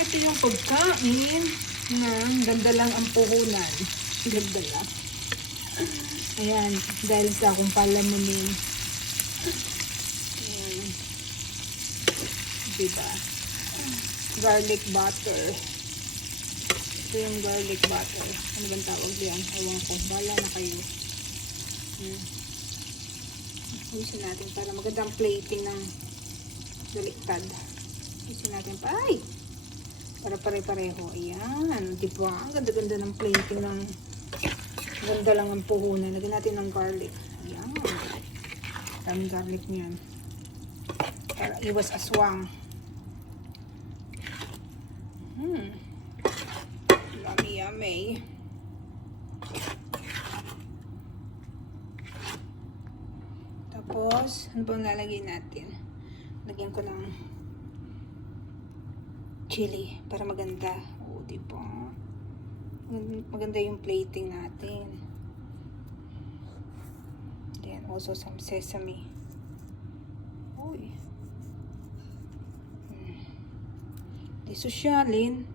Ito yung pagkain na ganda lang ang puhunan. Ganda lang. Ayan, dahil sa akong palamunin. Ayan. Diba? Garlic butter. Ito yung garlic butter. Ano bang tawag diyan? Ewan ko. Bala na kayo. Usin natin para magandang plating ng baliktad. Usin natin pa. Ay! Para pare-pareho. Ayan. Diba? Ang ganda-ganda ng plating ng ganda lang ang puhunan. Lagyan natin ng garlic. Ayan. Daming garlic niyan. Para iwas aswang. Yummy, yummy. Tapos, ano bang lalagay natin? Lagyan ko ng chili para maganda. O, diba? Maganda yung plating natin. Then, also some sesame. Uy. Di sosyalin.